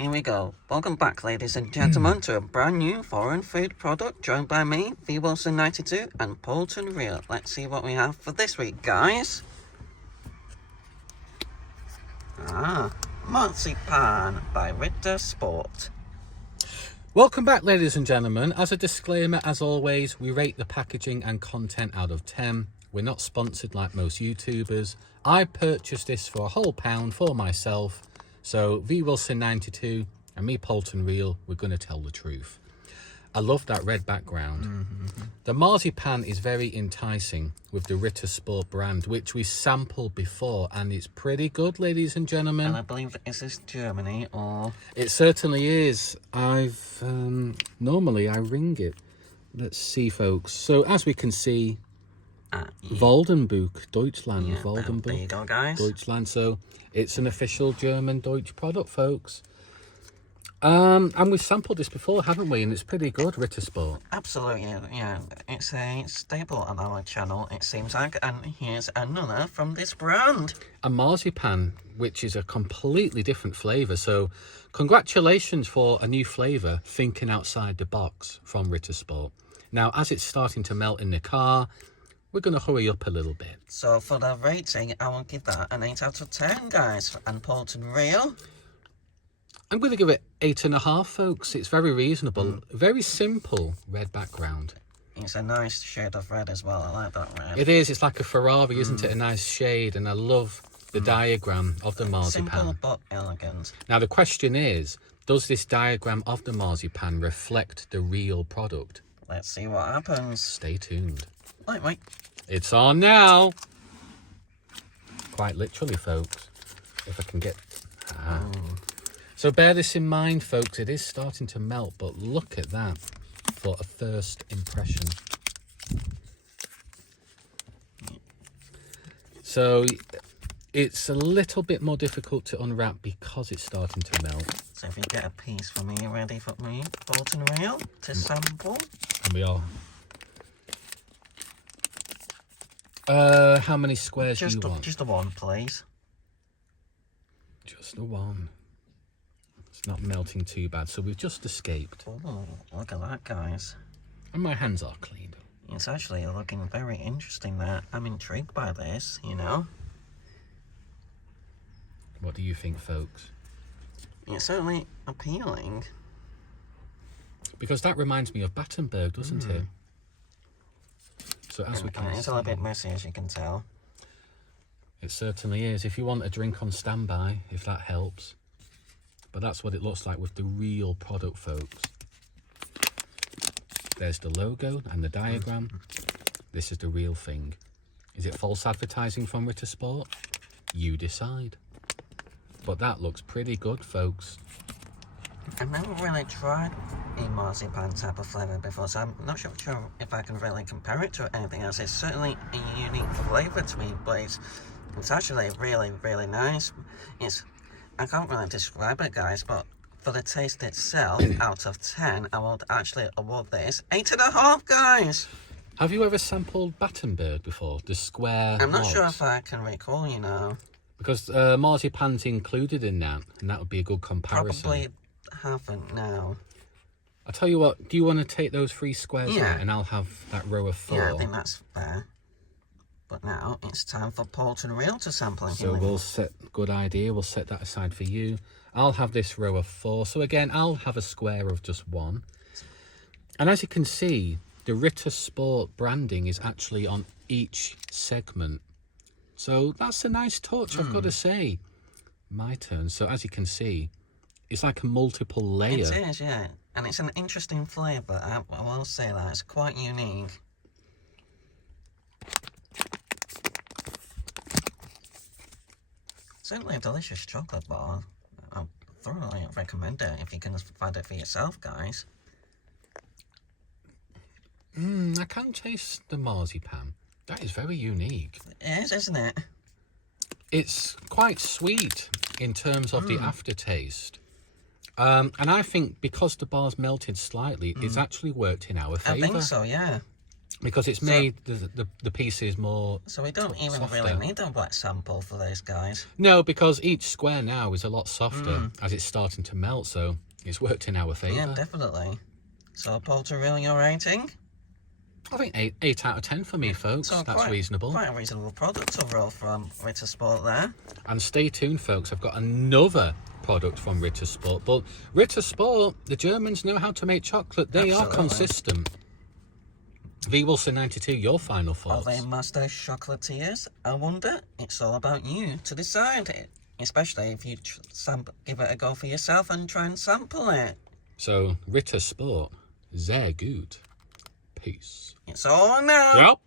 Here we go. Welcome back, ladies and gentlemen, to a brand new foreign food product, joined by me, V Wilson 92 and Polton Real. Let's see what we have for this week, guys. Marzipan by Ritter Sport. Welcome back, ladies and gentlemen. As a disclaimer, as always, we rate the packaging and content out of 10. We're not sponsored like most YouTubers. I purchased this for a whole £1 for myself. So V Wilson 92 and me, Polton Real, we're going to tell the truth. I love that red background. The marzipan is very enticing with the Ritter Sport brand, which we sampled before, and it's pretty good, ladies and gentlemen. And I believe, is this Germany or? It certainly is. I've normally I ring it. Let's see, folks. So as we can see, Waldenbuch, Deutschland, Yeah, Waldenbuch, there you go, guys. Deutschland. So it's an official German Deutsch product, folks. And we've sampled this before, haven't we? And it's pretty good, Ritter Sport. Absolutely, yeah. It's a staple on our channel, it seems like. And here's another from this brand. A marzipan, which is a completely different flavour. So congratulations for a new flavour, thinking outside the box from Ritter Sport. Now, as it's starting to melt in the car, we're going to hurry up a little bit. So for the rating, I will give that an 8 out of 10, guys. And Polton Real? I'm going to give it 8.5, folks. It's very reasonable. Very simple red background. It's a nice shade of red as well. I like that red. It is. It's like a Ferrari, isn't it? A nice shade. And I love the diagram of the marzipan. Simple but elegant. Now, the question is, does this diagram of the marzipan reflect the real product? Let's see what happens. Stay tuned. Wait. It's on now. Quite literally, folks. If I can get... So bear this in mind, folks. It is starting to melt, but look at that for a first impression. So it's a little bit more difficult to unwrap because it's starting to melt. So if you get a piece for me, ready for me, Polton Real, to sample? And we are. How many squares do you want? Just the one, please. Just the one. It's not melting too bad, so we've just escaped. Oh, look at that, guys. And my hands are clean. It's actually looking very interesting there. I'm intrigued by this, you know. What do you think, folks? It's certainly appealing. Because that reminds me of Battenberg, doesn't it? So as we can It's a little bit messy, as you can tell. It certainly is. If you want a drink on standby, if that helps. But that's what it looks like with the real product, folks. There's the logo and the diagram. This is the real thing. Is it false advertising from Ritter Sport? You decide. But that looks pretty good, folks. I've never really tried a marzipan type of flavour before, so I'm not sure if I can really compare it to anything else. It's certainly a unique flavour to me, but it's actually really, really nice. I can't really describe it, guys, but for the taste itself, out of 10, I would actually award this 8.5, guys. Have you ever sampled Battenberg before? The square I'm not logs? sure if I can recall, you know. Because marzipan's included in that, and that would be a good comparison. Probably haven't now. I'll tell you what, do you want to take those 3 squares out, and I'll have that row of 4? Yeah, I think that's fair. But now it's time for Polton Real to sample. So we'll set, good idea, we'll set that aside for you. I'll have this row of 4. So again, I'll have a square of just 1. And as you can see, the Ritter Sport branding is actually on each segment. So that's a nice touch, I've got to say. My turn. So as you can see, it's like a multiple layer. It is, yeah. And it's an interesting flavour. I will say that. It's quite unique. Certainly a delicious chocolate bar. I thoroughly recommend it if you can find it for yourself, guys. I can taste the marzipan. That is very unique. It is, isn't it? It's quite sweet in terms of the aftertaste. And I think because the bar's melted slightly, it's actually worked in our favour. I think so, yeah. Because it's made the pieces more. So we don't even softer. really need a wet sample for these guys. No, because each square now is a lot softer as it's starting to melt, so it's worked in our favour. Yeah, definitely. So, Paul, to reel your rating? I think 8 out of 10 for me, folks. So That's reasonable. Quite a reasonable product overall from Ritter Sport there. And stay tuned, folks. I've got another product from Ritter Sport. But Ritter Sport, the Germans know how to make chocolate. They are consistent. V Wilson 92, your final thoughts? Are they master chocolatiers? I wonder. It's all about you to decide it. Especially if you give it a go for yourself and try and sample it. So, Ritter Sport, sehr gut. Peace. It's all now. Yep.